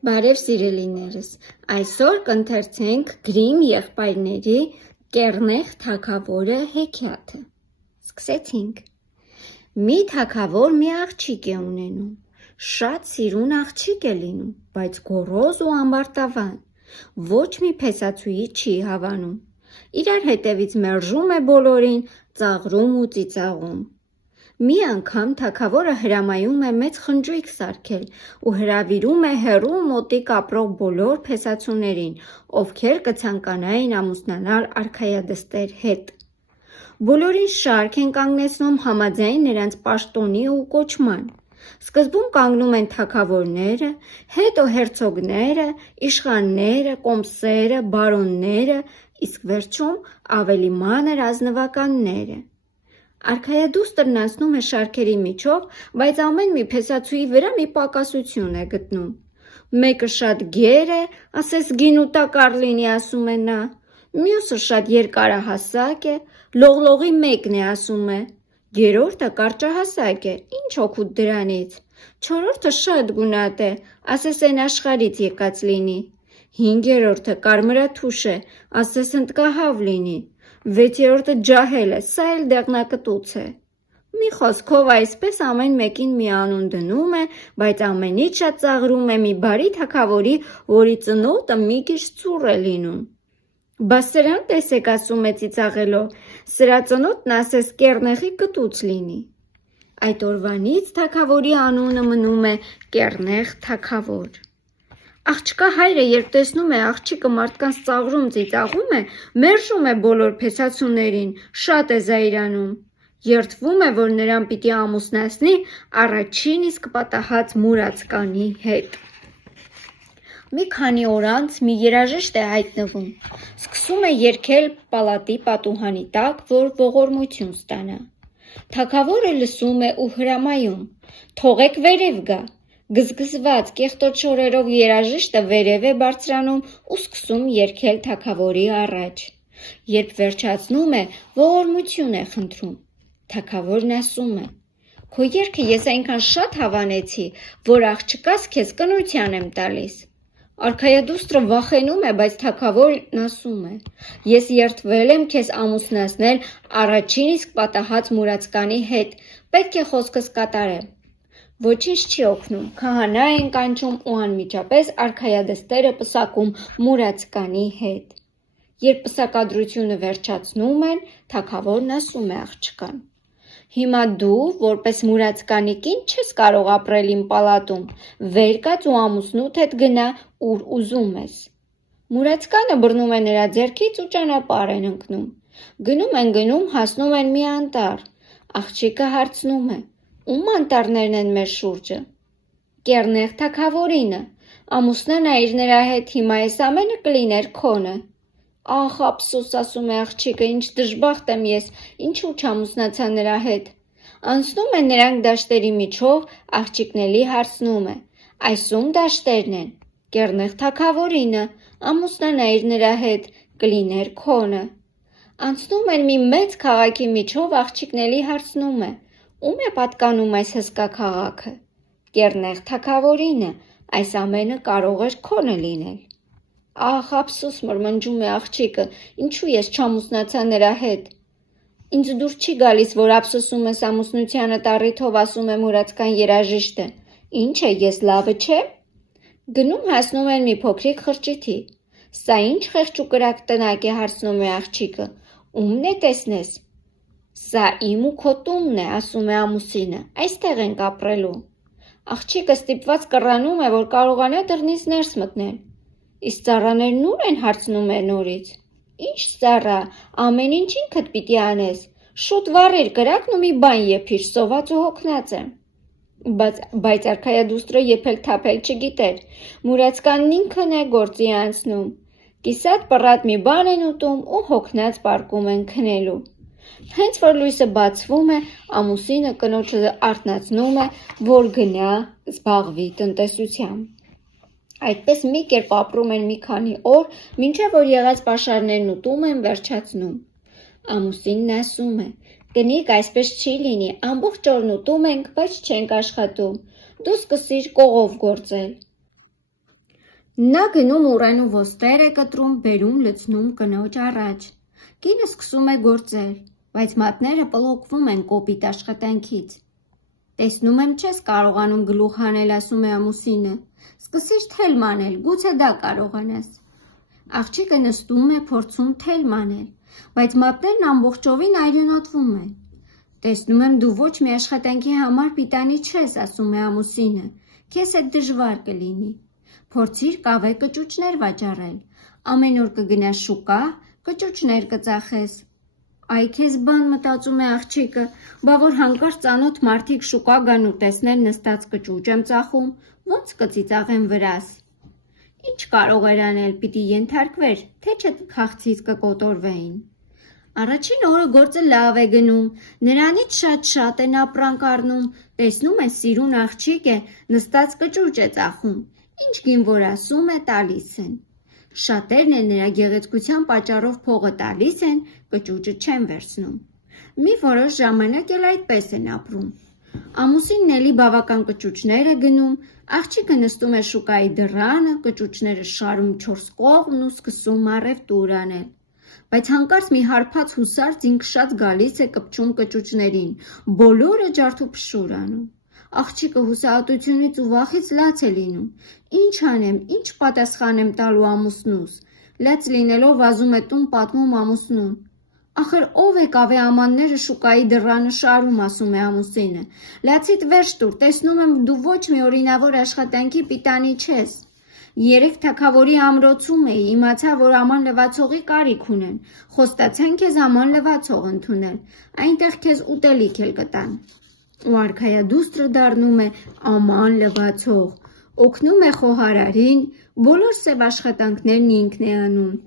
Բարև սիրելիներս, այսօր կընթերցենք Գրիմ եղբայրների Կեռնեխ թագավորը հեքիաթը։ Սկսեցինք։ Մի թագավոր մի աղջիկ է ունենում, շատ սիրուն աղջիկ է լինում, բայց գոռոզ ու ամբարտավան, ոչ մի փեսացուի չի հավանում, իրար հետևից մերժում է բոլորին, ծաղրում ու ծիծաղում։ Մի անգամ թագավորը հրամայում է մեծ խնջույք սարքել ու հրավիրում է հեռու մոտիկ ապրող բոլոր փեսացուներին, ովքեր կցանկանային ամուսնանալ արքայադստեր հետ։ Բոլորին շարք են կանգնեցնում համաձայն նրանց պաշտոնի ու կոչման։ Սկզբում կանգնում են թագավորները, հետո հերցոգները, իշխանները, կոմսերը, բարոնները, իսկ վերջում ավելի մանր ազնվականները։ Արքայադուստրն անցնում է շարքերի միջով, բայց ամեն մի փեսացուի վրա մի պակասություն է գտնում։ Մեկը շատ գեր է, ասես գին ու տակառ լինի, ասում է նա, մյուսը շատ երկարահասակ է, լողլողի մեկն է, ասում է, երրորդը կարճահասակ է, ինչ օգուտ դրանից, չորրորդը շատ գունատ է, ասես են աշխարհից եկած լինի, հինգերորդը կարմրաթուշ է, ասես հնդկահավ լինի, վեցերորդը ջահել է, սա էլ դեղնակտուց է։ Մի խոսքով այսպես ամեն մեկին մի անուն դնում է, բայց ամենից շատ ծաղրում է մի բարի թագավորի, որի ծնոտը մի քիչ ծուռ է լինում։ Բա սրան տեսեք, ասում է ծիծաղելով, սրա ծնոտն ասես կեռնեխի կտուց լինի։ Այդ օրվանից թագավորի անունը մնում է Կեռնեխ թագավոր։ Աղջկա հայրը, երբ տեսնում է աղջիկը մարդկանց ծաղրում ծիծաղում է, մերժում է բոլոր փեսացուներին, շատ է զայրանում։ Երդվում է, որ նրան պիտի ամուսնացնի առաջին իսկ պատահած մուրացկանի հետ։ Մի քանի օր անց մի երաժիշտ է հայտնվում, սկսում է երգել պալատի պատուհանի տակ, որ ողորմություն ստանա։ Թագավորը լսում է ու հրամայում. «Թողեք վերև գա»։ Գզգզված կեղտոտ շորերով երաժիշտը վերև է բարձրանում ու սկսում երգել թագավորի առաջ։ Երբ վերջացնում է, ողորմություն է խնդրում։ Թագավորն ասում է. «Քո երգը ես այնքան շատ հավանեցի, որ աղջկաս քեզ կնության եմ տալիս»։ Արքայադուստրը վախենում է, բայց թագավորն ասում է. «Ես երդվել եմ քեզ ամուսնացնել առաջին իսկ պատահած մուրացկանի հետ, պետք է խոսքս կատարեմ»։ Ոչինչ չի օգնում, քահանա են կանչում ու անմիջապես արքայադստերը պսակում մուրացկանի հետ։ Երբ պսակադրությունը վերջացնում են, թագավորն ասում է աղջկան. «Հիմա դու, որպես մուրացկանի կին, չես կարող ապրել իմ պալատում, վեր կաց ու ամուսնուդ հետ գնա, ուր ուզում ես»։ Մուրացկանը բռնում է նրա ձեռքից ու ճանապարհ են ընկնում։ Գնում, հասնում են մի անտառ։ Աղջիկը հարցնում է. «Ում անտառներն են մեր շուրջը»։ «Կեռնեխ թագավորինը, ամուսնանայիր նրա հետ, հիմա այս ամենը կլիներ քոնը»։ «Ախ, ափսոս», ասում է աղջիկը, «ինչ դժբախտ եմ ես, ինչու չամուսնացա նրա հետ»։ Անցնում են նրանք դաշտերի միջով, աղջիկն էլի հարցնում է. «Այս ում դաշտերն են»։ «Կեռնեխ թագավորինը, ամուսնանայիր նրա հետ, կլիներ քոնը»։ Անցնում են մի մեծ քաղաքի միջով, աղջիկն էլի հարցնում է. «Ում է պատկանում այս հսկա քաղաքը»։ «Կեռնեխ թագավորինը, այս ամենը կարող էր քոնը լինել»։ «Ախ, ափսոս», մրմնջում է աղջիկը, «ինչու ես չամուսնացա նրա հետ»։ «Ինձ դուր չի գալիս, որ ափսոսում ես ամուսնությանդ առիթով», ասում է մուրացկան երաժիշտը։ «Ինչ է, ես լավը չեմ»։ Գնում հասնում են մի փոքրիկ խրճիթի։ «Սա ինչ խեղճ ու կրակ տնակ է», հարցնում է աղջիկը։ «Ումն է տեսնես»։ «Սա իմ ու քո տունն է», ասում է ամուսինը, «այստեղ ենք ապրելու»։ Աղջիկը ստիպված կռանում է, որ կարողանա դռնից ներս մտնել։ «Իսկ ծառաներն ուր են», հարցնում է նորից։ «Ինչ ծառա, ամեն ինչ ինքդ պիտի անես, շուտ վառիր կրակն ու մի բան եփիր, սոված ու հոգնած եմ»։ Բայց արքայադուստրը եփել թափել չգիտեր, մուրացկանն ինքն է գործի անցնում։ Կիսատ պռատ մի բան են ուտում ու հոգնած պառկում են քնելու։ Հենց որ լույսը բացվում է, ամուսինը կնոջը արթնացնում է, որ գնա զբաղվի տնտեսությամբ։ Այդպես մի կերպ ապրում են մի քանի օր, մինչև որ եղած պաշարներն ուտում են, վերջացնում։ Ամուսինն ասում է. «Կնիկ, այսպես չի լինի, ամբողջ օրն ուտում ենք, բայց չենք աշխատում, դու սկսիր կողով գործել»։ Նա գնում ուռենու ոստեր է կտրում, բերում լցնում կնոջ առաջ։ Կինը սկսում է գործել, բայց մատները պլոկվում են կոպիտ աշխատանքից։ Տեսնում եմ չես կարողանում գլուխ հանել, ասում է ամուսինը։ Սկսիր թել մանել, գուցե դա կարողանաս։ Աղջիկը նստում է, փորձում թել մանել, բայց մատներն ամբողջովին այրենոտվում են։ Տեսնում եմ դու ոչ մի աշխատանքի համար պիտանի չես, ասում է ամուսինը։ Քեզ հետ դժվար կլինի։ Փորձիր կավե կճուճներ վաճառել։ Ամեն օր կգնաս շուկա, կճուճներ կծախես։ Այ քեզ բան, մտածում է աղջիկը, բա որ հանկարծ ծանոթ մարդիկ շուկա գան ու տեսնեն նստած կճուճ եմ ծախում, ո՞նց կծիծաղեն վրաս։ Ինչ կարող էր անել, պիտի ենթարկվեր, թե չէ քաղցից կկոտորվեին։ Առաջին օրը գործը լավ է գնում, նրանից շատ են ապրանք առնում, տեսնում է սիրուն աղջիկ է, նստած կճուճ է ծախում, ինչ կին որ ասում է տալիս են։ Շատերն են նրա գեղեցկության պատճառով փողը տալիս են, կճուճը չեն վերցնում։ Մի որոշ ժամանակ էլ այդպես են ապրում։ Ամուսինն էլի բավական կճուճներ է գնում, աղջիկը նստում է շուկայի դռանը, կճուճները շարում 4 կողմն ու սկսում առևտուր անել։ Բայց հանկարծ մի հարբած հուսար ձինքշած գալիս է կպչում կճուճներին, բոլորը ջարդուփշուր անում։ Աղջիկը հուսահատությունից ու վախից լաց է լինում։ Ինչ անեմ, ինչ պատասխանեմ տալու ամուսնուս։ Լաց լինելով վազում է տուն, պատմում ամուսնուն։ Ախր ով է կավե ամանները շուկայի դռանը շարում, ասում է ամուսինը։ Լացիդ վերջ տուր, տեսնում եմ դու ոչ մի օրինավոր աշխատանքի պիտանի չես։ Երեք թագավորի ամրոցում էի, իմացա, որ աման լվացողի կարիք ունեն, խոստացան քեզ աման լվացող ընդունել, այնտեղ քեզ ուտելիք էլ կտան։ Ու արքայադուստրը դառնում է աման լվացող, օգնում է խոհարարին, բոլոր սև աշխատանքներն ինքն է անում։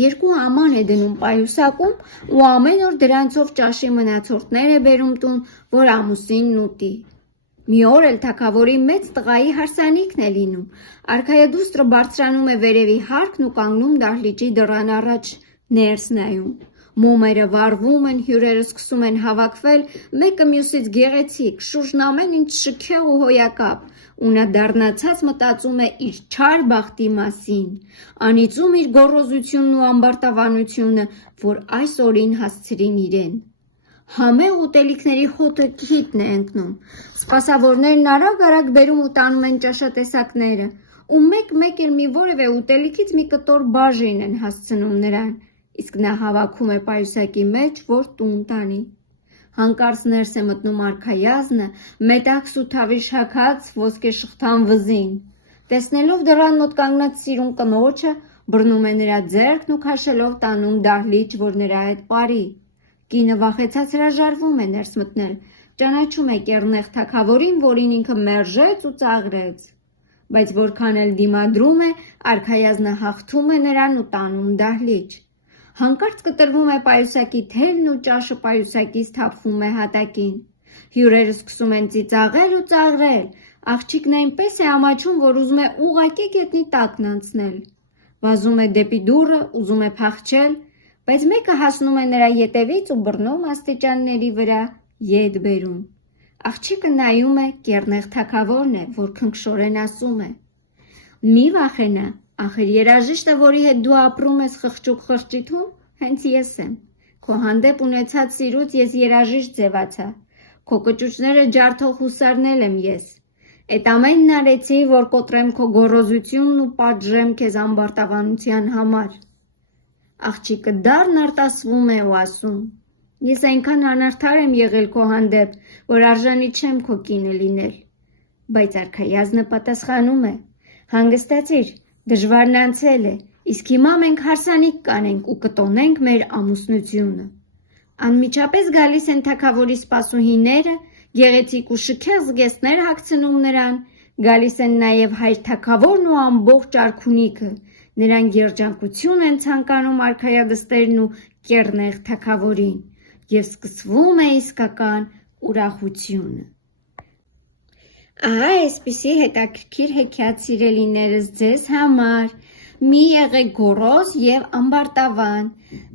2 աման է դնում պայուսակում ու ամեն օր դրանցով ճաշի մնացորդներ է բերում տուն, որ ամուսինն ուտի։ Մի օր էլ թագավորի մեծ տղայի հարսանիքն է լինում, արքայադուստրը բարձրանում է վերևի հարկն ու կանգնում դահլիճի դռան առաջ ներս նայում։ Մոմերը վառվում են, հյուրերը սկսում են հավաքվել, մեկը մյուսից գեղեցիկ, շուրջն ամեն ինչ շքեղ ու հոյակապ, ու նա դառնացած մտածում է իր չար բախտի մասին, անիծում իր գոռոզությունն ու ամբարտավանությունը, որ այս օրին հասցրին իրեն։ Համեղ ուտելիքների խոտը քիթն է ընկնում, սպասավորներն արագ բերում ու տանում են ճաշատեսակները, ու մեկ էլ մի որևէ ուտելիքից մի կտոր բաժին են հասցնում նրան, իսկ նա հավաքում է պայուսակի մեջ, որ տուն տանի։ Հանկարծ ներս է մտնում արքայազնը, մետաքս ու թավի շաքած ոսկեշղթան վզին։ Տեսնելով դռան մոտ կանգնած սիրուն կնոջը, բռնում է նրա ձեռքն ու քաշելով տանում դահլիճ, որ նրա հետ պարի։ Կինը վախեցած հրաժարվում է ներս մտնել, ճանաչում է կեռնեղ թագավորին, որին ինքը մերժեց ու ծաղրեց։ Բայց որքան էլ դիմադրում է, արքայազնը հաղթում է նրան ու տանում դահլիճ։ Հանկարծ կտրվում է պայուսակի թելն ու ճաշը պայուսակից թափվում է հատակին։ Հյուրերը սկսում են ծիծաղել ու ծաղրել, աղջիկն այնպես է ամաչում, որ ուզում է ուղղակի գետնի տակն անցնել։ Վազում է դեպի դուռը, ուզում է փախչել, բայց մեկը հասնում է նրա ետևից ու բռնում աստիճանների վրա ետ բերում։ Աղջիկը նայում է, կեռնեղ թագավորն է, որ քնքշորեն ասում է. Մի վախենա, ախր երաժիշտը, որի հետ դու ապրում ես խղճուկ խղճիթում, հենց ես եմ։ Քո հանդեպ ունեցած սիրուց ես երաժիշտ ձևացա։ Քո կճուճները ջարդող հուսարն եմ ես։ Էդ ամենն արեցի, որ կոտրեմ քո գոռոզությունն ու պատժեմ քեզ ամբարտավանության համար։ Աղջիկը դառն արտասվում է ու ասում. Ես այնքան անարդար եմ եղել քո հանդեպ, որ արժանի չեմ քո կինը լինել։ Բայց արքայազնը պատասխանում է. Հանգստացիր, դժվարն անցել է, իսկ հիմա մենք հարսանիք կանենք ու կտոնենք մեր ամուսնությունը։ Անմիջապես գալիս են թագավորի սպասուհիները, գեղեցիկ ու շքեղ զգեստներ հագցնում նրան, գալիս են նաև հայր թագավորն ու ամբողջ արքունիքը, նրան երջանկություն են ցանկանում արքայադստերն ու կեռնեղ թագավորին, եւ սկսվում է իսկական ուրախությունը։ Ահա այսպիսի հետաքրքիր հեքիաթ սիրելիներս ձեզ համար, մի եղեք գոռոզ եւ ամբարտավան,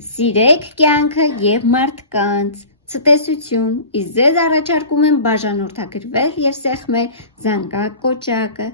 սիրեք կյանքը եւ մարդկանց, ցտեսություն, իսկ ձեզ առաջարկում եմ բաժանորդագրվել եւ սեղմել զանգակ կոճակը,